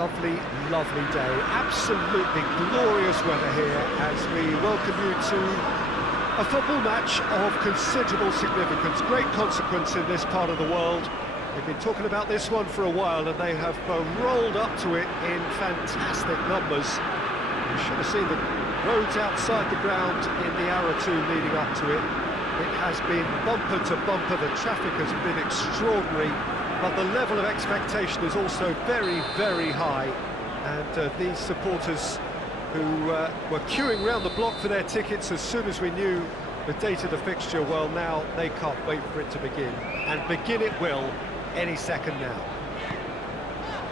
lovely, lovely day. Absolutely glorious weather here as we welcome you to a football match of considerable significance, great consequence in this part of the world. They've been talking about this one for a while and they have rolled up to it in fantastic numbers. You should have seen the roads outside the ground in the hour or two leading up to it. It has been bumper to bumper, the traffic has been extraordinary, but the level of expectation is also very, very high. And these supporters who were queuing round the block for their tickets as soon as we knew the date of the fixture, well, now they can't wait for it to begin. And begin it will any second now.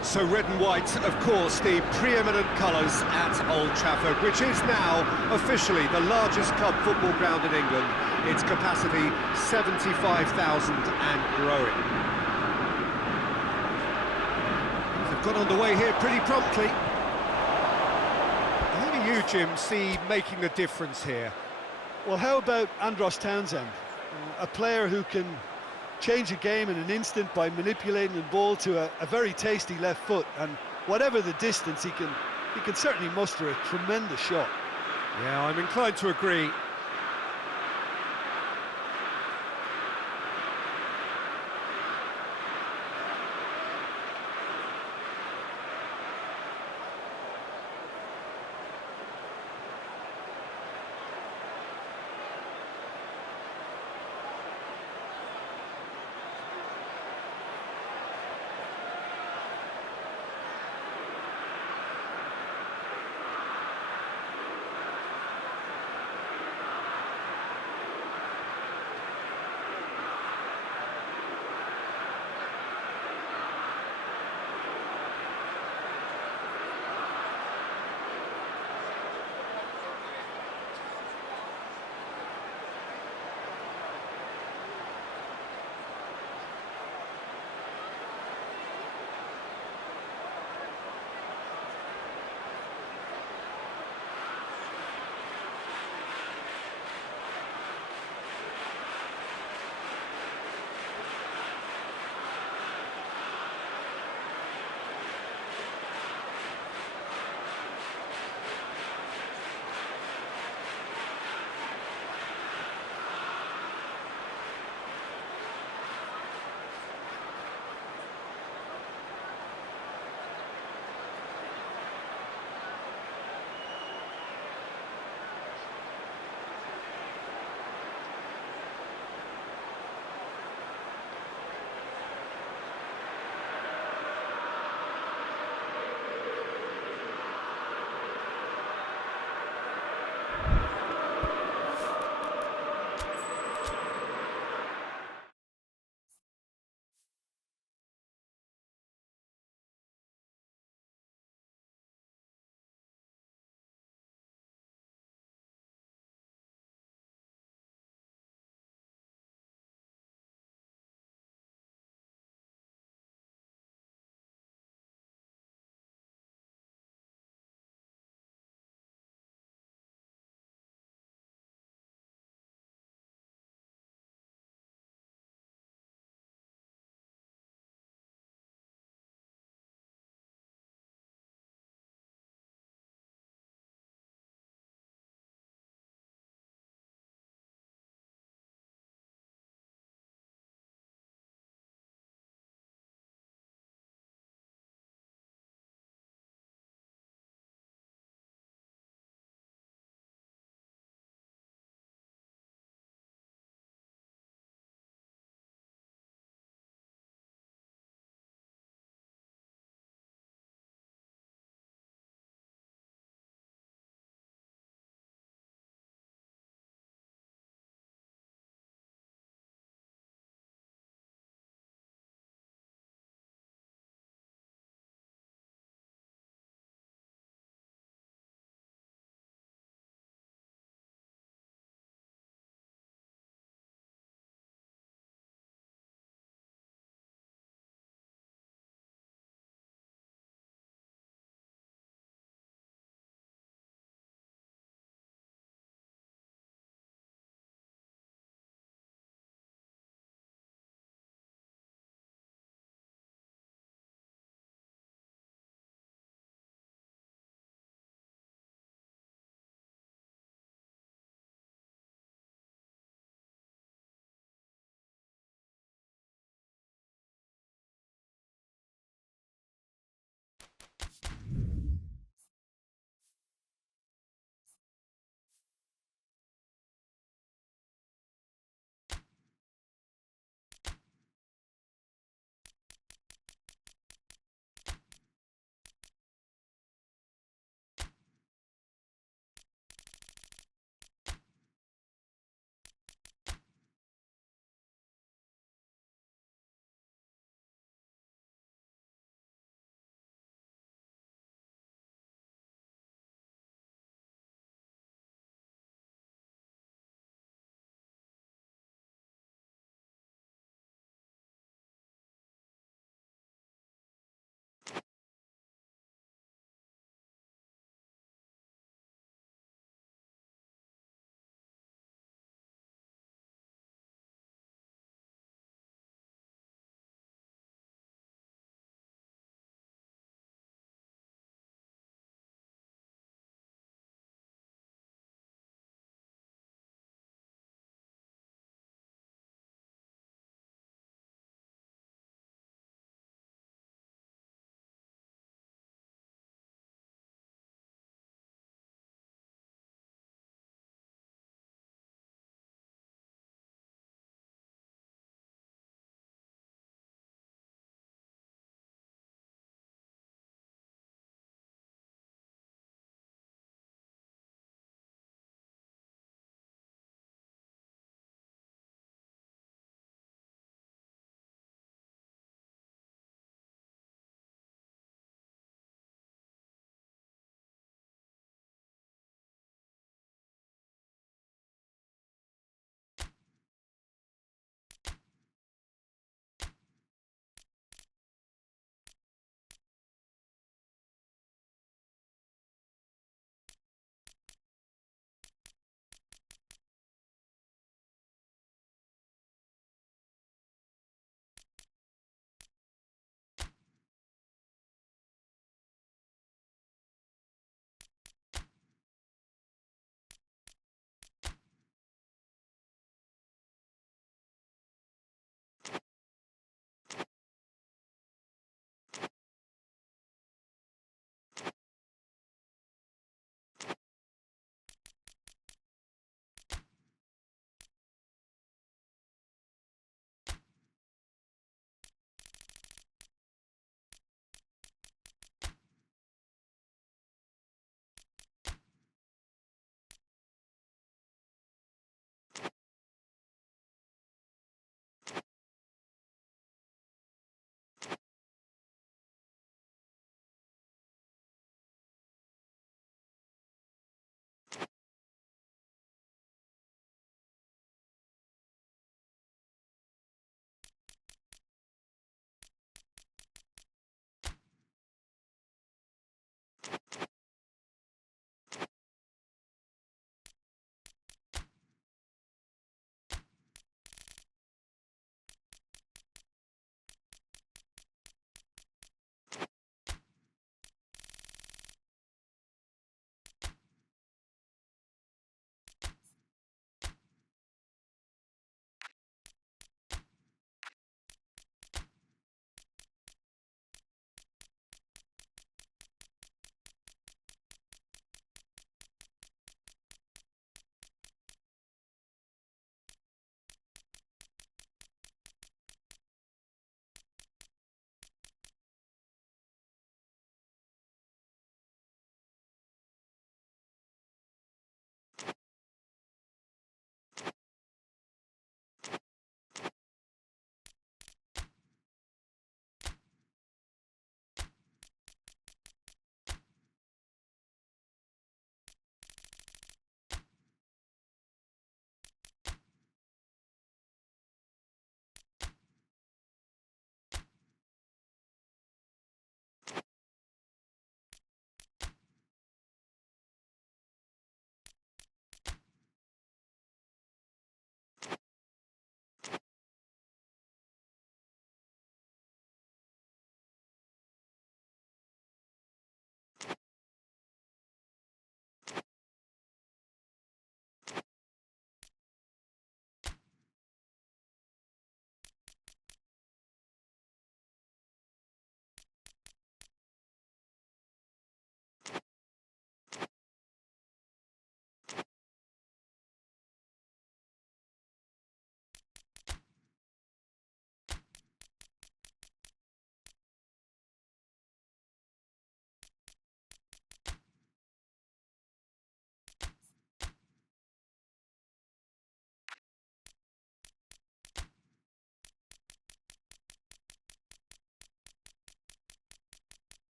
So red and white, of course, the preeminent colours at Old Trafford, which is now officially the largest club football ground in England. Its capacity 75,000 and growing. They've got underway here pretty promptly. How do you, Jim, see making a difference here? Well, how about Andros Townsend? A player who can change a game in an instant by manipulating the ball to a very tasty left foot, and whatever the distance, he can certainly muster a tremendous shot. Yeah, I'm inclined to agree.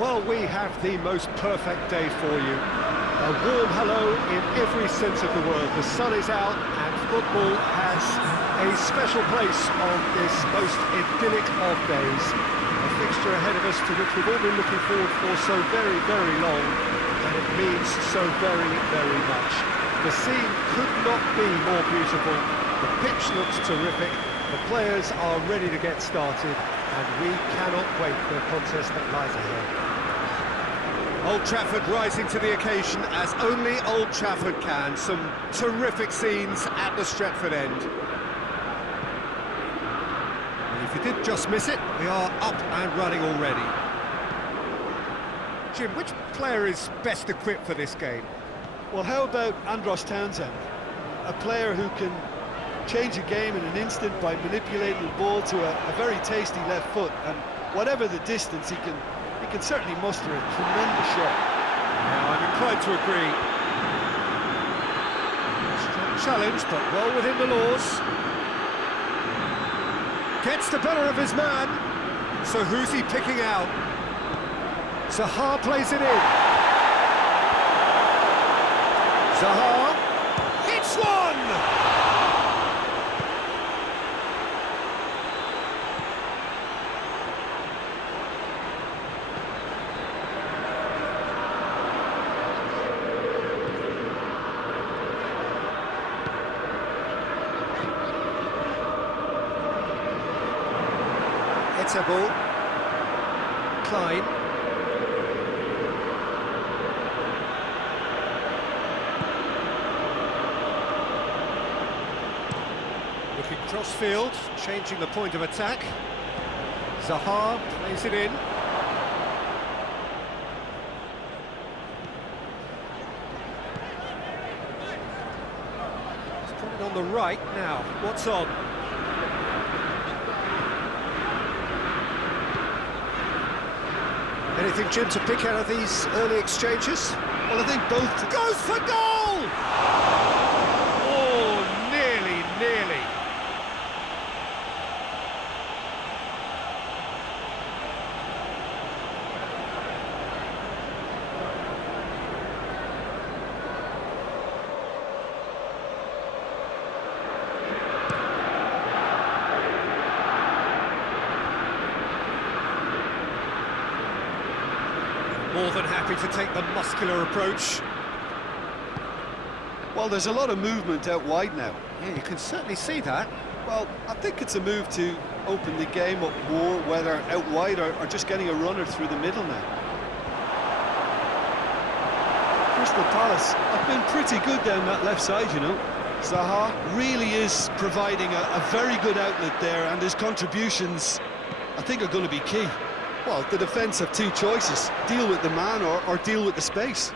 Well, we have the most perfect day for you. A warm hello in every sense of the word. The sun is out and football has a special place on this most idyllic of days. A fixture ahead of us to which we've all been looking forward for so very, very long, and it means so very, very much. The scene could not be more beautiful. The pitch looks terrific. The players are ready to get started, and we cannot wait for the contest that lies ahead. Old Trafford rising to the occasion as only Old Trafford can. Some terrific scenes at the Stretford end. And if you did just miss it, we are up and running already. Jim, which player is best equipped for this game? Well, how about Andros Townsend? A player who can change a game in an instant by manipulating the ball to a very tasty left foot, and whatever the distance, he can certainly muster a tremendous shot. Yeah, I'm inclined to agree. Strong challenge, but well within the laws. Gets the better of his man. So who's he picking out? Zaha plays it in. Zaha. It's one! It's a ball. Klein. Looking cross-field, changing the point of attack. Zaha plays it in. He's got it on the right now. What's on? Anything, Jim, to pick out of these early exchanges? Well, I think both... Goes for goal! Oh, nearly, nearly. More than happy to take the muscular approach. Well, there's a lot of movement out wide now. Yeah, you can certainly see that. Well, I think it's a move to open the game up more, whether out wide or just getting a runner through the middle now. Crystal Palace have been pretty good down that left side, you know. Zaha really is providing a very good outlet there, and his contributions, I think, are going to be key. Well, the defence have two choices: deal with the man or deal with the space.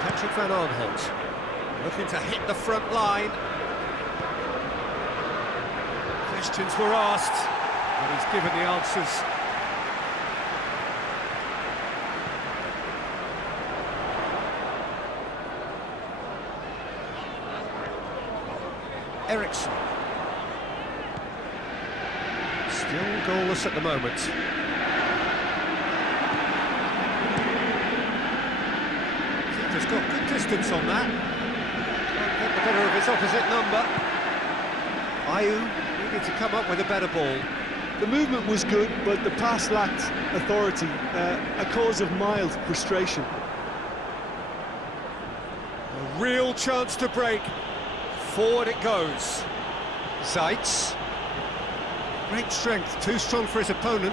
Patrick Van Aanholt looking to hit the front line. Questions were asked, and he's given the answers. Eriksson. Still goalless at the moment. Keeper's got good distance on that. Can't get the better of his opposite number. Ayew needed to come up with a better ball. The movement was good, but the pass lacked authority, a cause of mild frustration. A real chance to break. Forward it goes. Zeitz. Great strength, too strong for his opponent.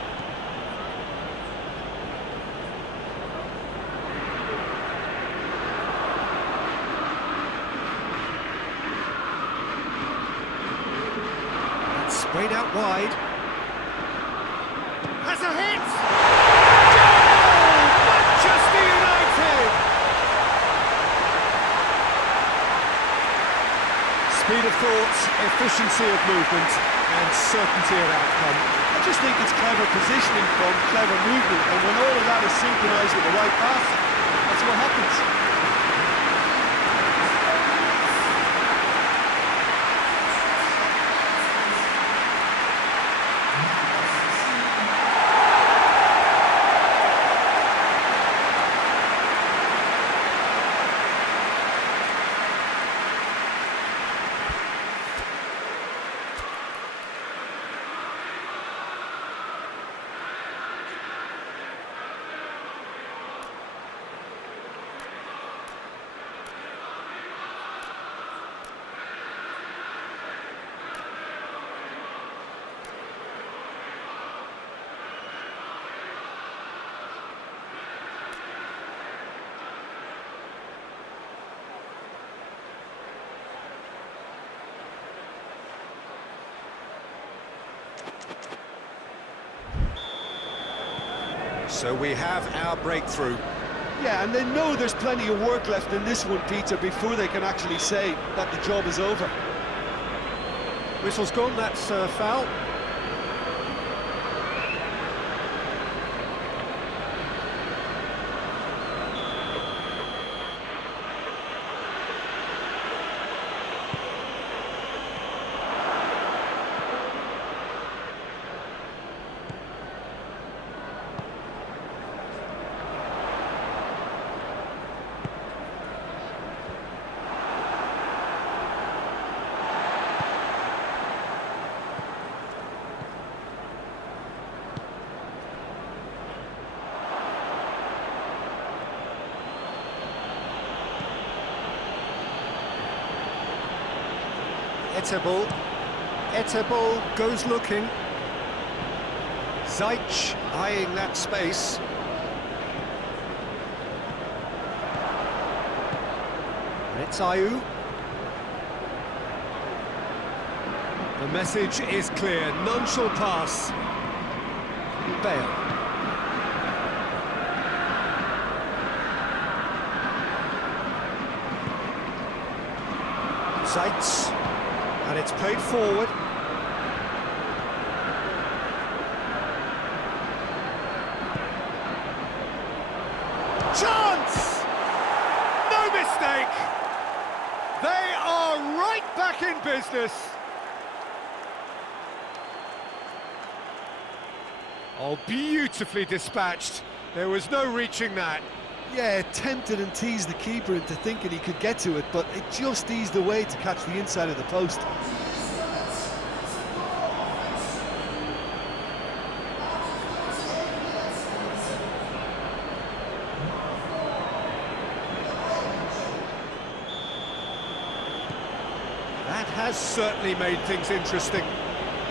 It's sprayed out wide. Has a hit! Goal! Manchester United! Speed of thought, efficiency of movement, and certainty of outcome. I just think it's clever positioning from clever movement, and when all of that is synchronised with the right pass, that's what happens. So we have our breakthrough. Yeah, and they know there's plenty of work left in this one, Peter, before they can actually say that the job is over. Whistle's gone, that's foul. Etabal goes looking. Zajc eyeing that space. And it's Ayew. The message is clear, none shall pass. Bale. Zajc. And it's played forward. Chance! No mistake! They are right back in business. Oh, beautifully dispatched. There was no reaching that. Yeah, tempted and teased the keeper into thinking he could get to it, but it just eased away to catch the inside of the post. That has certainly made things interesting.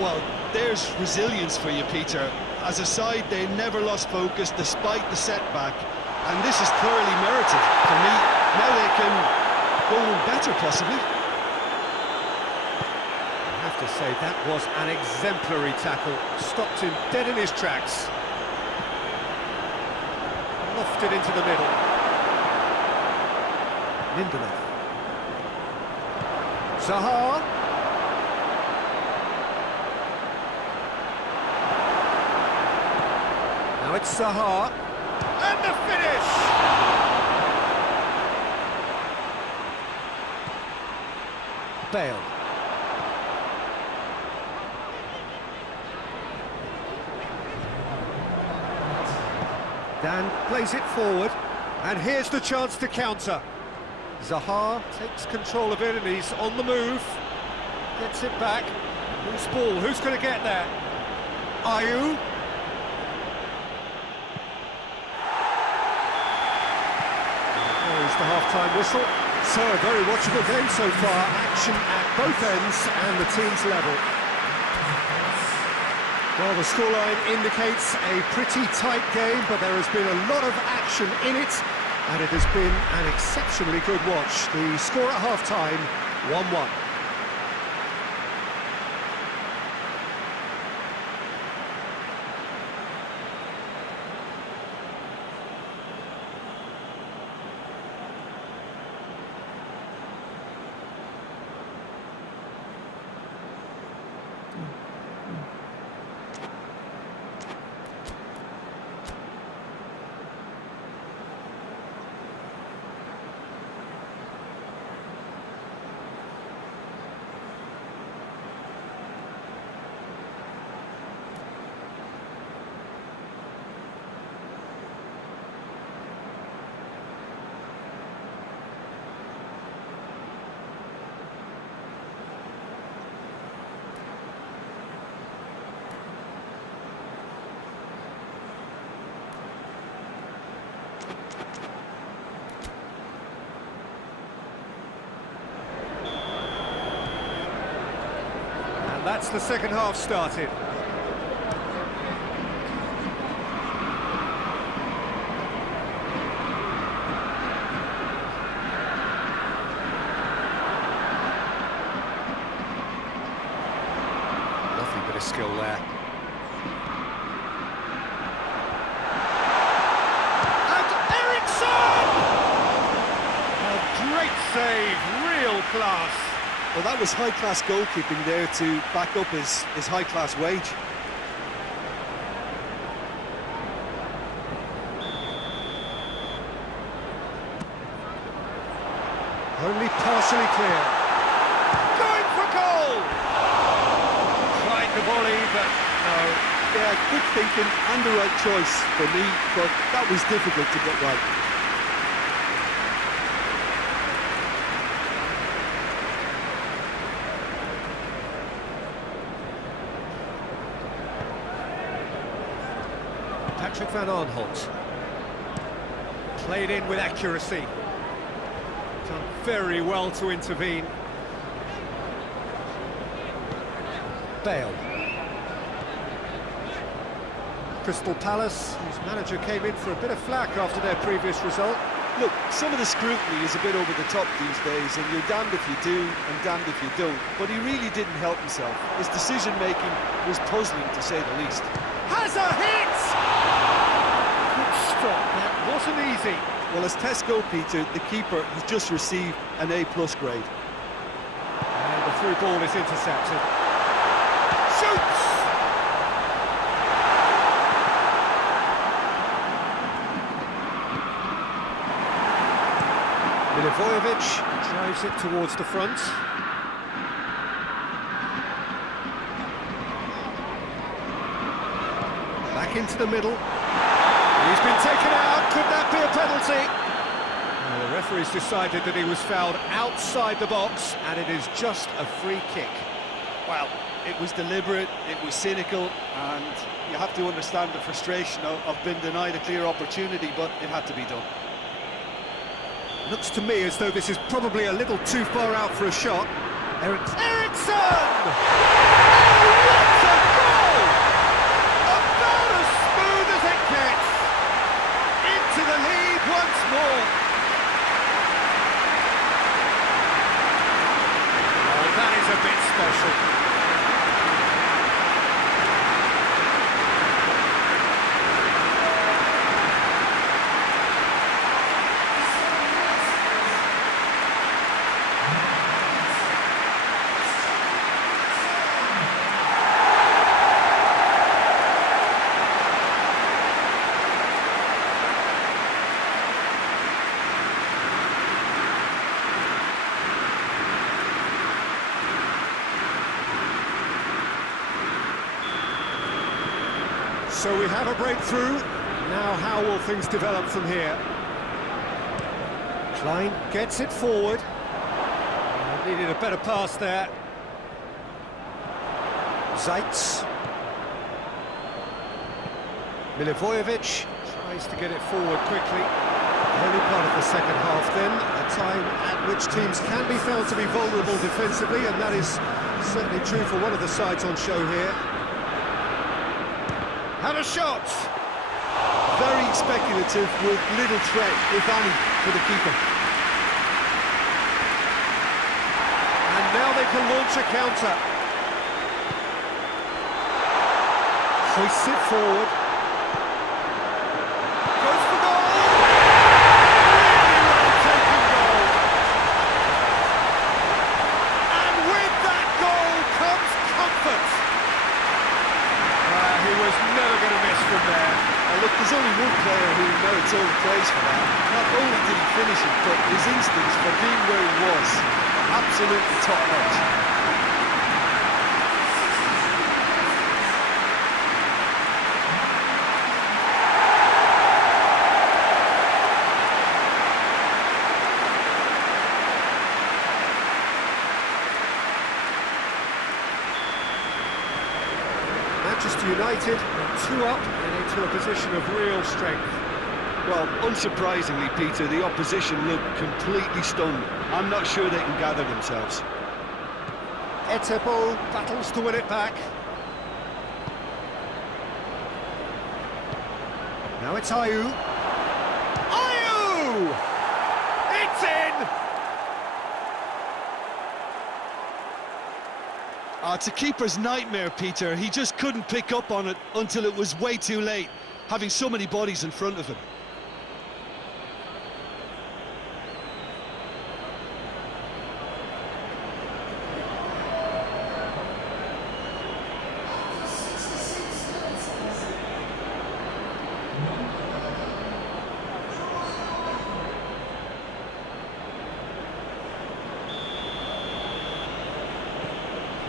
Well, there's resilience for you, Peter. As a side, they never lost focus despite the setback. And this is thoroughly merited for me. Now they can go on better, possibly. I have to say, that was an exemplary tackle. Stopped him dead in his tracks. Lofted into the middle. Lindelof. Zaha. Now it's Zaha. And the finish! Bale. Dan plays it forward, and here's the chance to counter. Zaha takes control of it, and he's on the move. Gets it back. Loose ball, who's going to get there? Ayew. The half-time whistle. So a very watchable game so far. Action at both ends and the teams level. Well, the scoreline indicates a pretty tight game, but there has been a lot of action in it, and it has been an exceptionally good watch. The score at half-time, 1-1. That's the second half started. Lovely bit of skill there. Great save, real class. Well, that was high-class goalkeeping there to back up his high-class wage. Only partially clear. Going for goal! Tried the volley, but no. Yeah, good thinking and the right choice for me, but that was difficult to get right. Patrick Van Aanholt. Played in with accuracy. Done very well to intervene. Bale. Crystal Palace, whose manager came in for a bit of flack after their previous result. Look, some of the scrutiny is a bit over the top these days, and you're damned if you do and damned if you don't. But he really didn't help himself. His decision-making was puzzling, to say the least. Has a hit! Good stop, that wasn't easy. Well, as Tesco, Peter, the keeper has just received an A+ grade. And the through ball is intercepted. Shoots! Milivojevic drives it towards the front. Back into the middle. He's been taken out. Could that be a penalty? Well, the referee's decided that he was fouled outside the box, and it is just a free kick. Well, it was deliberate, it was cynical, and you have to understand the frustration of being denied a clear opportunity, but it had to be done. Looks to me as though this is probably a little too far out for a shot. Eriksson! Oh, what a goal! About as smooth as it gets. Into the lead once more. Oh, that is a bit special. So we have a breakthrough. Now how will things develop from here? Klein gets it forward. Needed a better pass there. Zaitz. Milivojevic tries to get it forward quickly. Early part of the second half then, a time at which teams can be felt to be vulnerable defensively, and that is certainly true for one of the sides on show here. Had a shot! Very speculative with little threat, if any, for the keeper. And now they can launch a counter. Hoists it forward. Goes for goal! Really well taken goal. And with that goal comes comfort. He was never going to miss from there. Look, there's only one player who merits all the praise for that. Not only did he finish it, but his instincts for being where he was, absolutely top-notch. Manchester United are 2 up and into a position of real strength. Well, unsurprisingly, Peter, the opposition look completely stunned. I'm not sure they can gather themselves. Etebo battles to win it back. Now it's Ayew. Ayew! It's in! It's a keeper's nightmare, Peter. He just couldn't pick up on it until it was way too late, having so many bodies in front of him.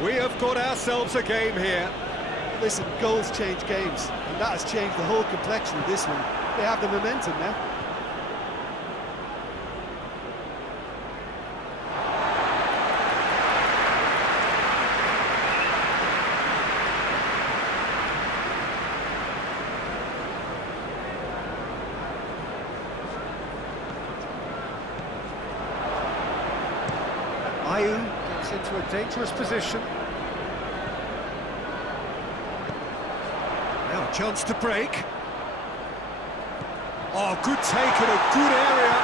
We have got ourselves a game here. Listen, goals change games, and that has changed the whole complexion of this one. They have the momentum now. Ayew gets into a dangerous position. Now a chance to break. Oh, good take in a good area.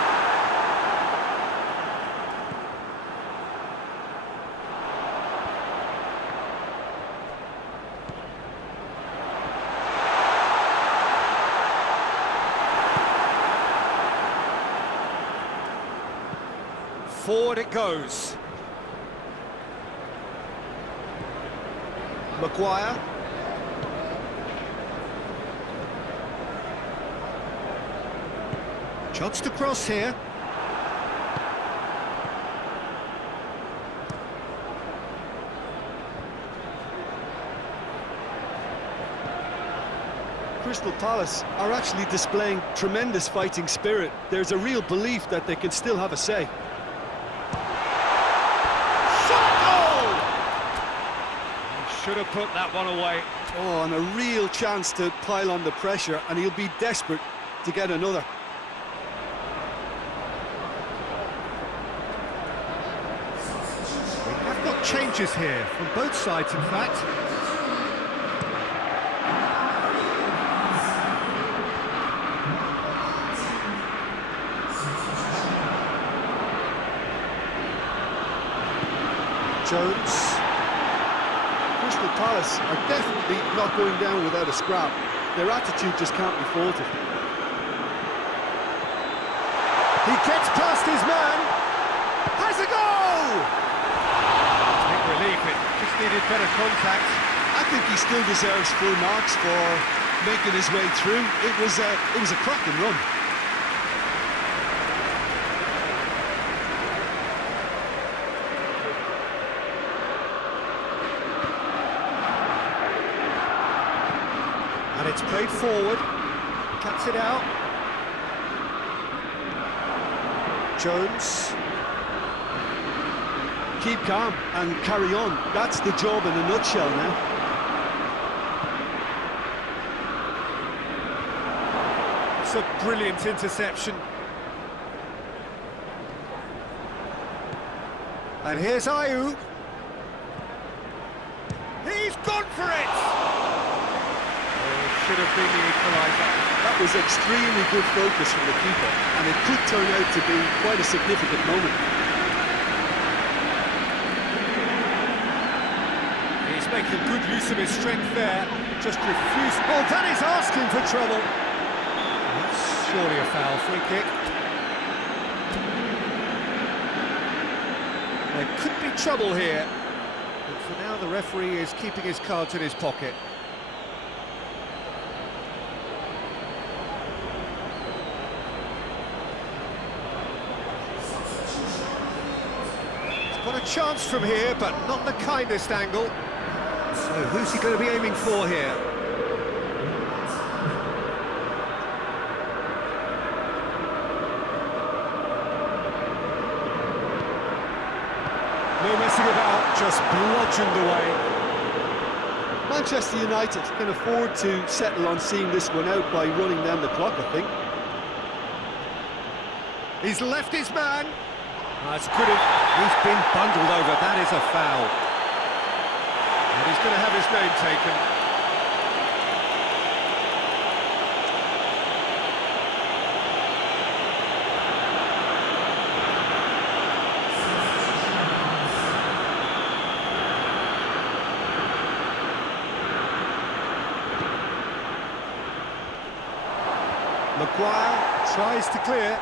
Forward it goes. Maguire. Chance to cross here. Crystal Palace are actually displaying tremendous fighting spirit. There's a real belief that they can still have a say. Should have put that one away. Oh, and a real chance to pile on the pressure, and he'll be desperate to get another. We have got changes here, from both sides in fact. Jones. Crystal Palace are definitely not going down without a scrap. Their attitude just can't be faulted. He gets past his man. Has a goal! Big relief, it just needed better contact. I think he still deserves full marks for making his way through. It was a cracking run. And it's played forward, cuts it out. Jones. Keep calm and carry on. That's the job in a nutshell now. It's a brilliant interception. And here's Ayew. He's gone for it! Should have been the equaliser. That was extremely good focus from the keeper, and it could turn out to be quite a significant moment. He's making good use of his strength there. Just refused. Oh, that is asking for trouble. That's surely a foul. Free kick. There could be trouble here. But for now, the referee is keeping his cards in his pocket. Got a chance from here, but not the kindest angle. So who's he going to be aiming for here? No messing about, just bludgeoned away. Manchester United can afford to settle on seeing this one out by running down the clock, I think. He's left his man. That's good. He's been bundled over. That is a foul. And he's going to have his name taken. Maguire tries to clear.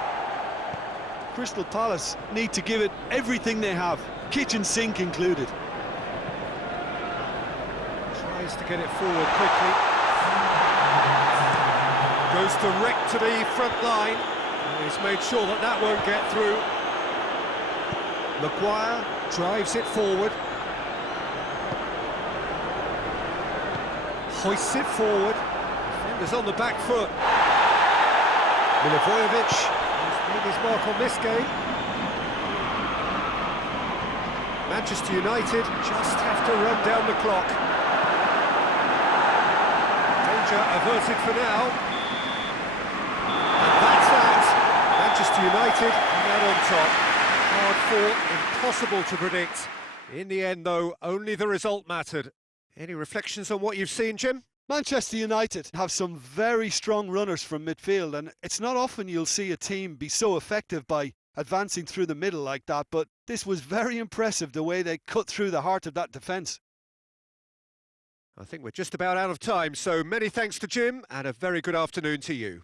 Crystal Palace need to give it everything they have, kitchen sink included. Tries to get it forward quickly. Goes direct to the front line. And he's made sure that that won't get through. Maguire drives it forward. hoists it forward. Defenders on the back foot. Milivojevic has made his mark on this game. Manchester United just have to run down the clock. Danger averted for now. And that's that. Manchester United come out on top. Hard fought, impossible to predict. In the end, though, only the result mattered. Any reflections on what you've seen, Jim? Manchester United have some very strong runners from midfield, and it's not often you'll see a team be so effective by advancing through the middle like that, but this was very impressive the way they cut through the heart of that defence. I think we're just about out of time, so many thanks to Jim and a very good afternoon to you.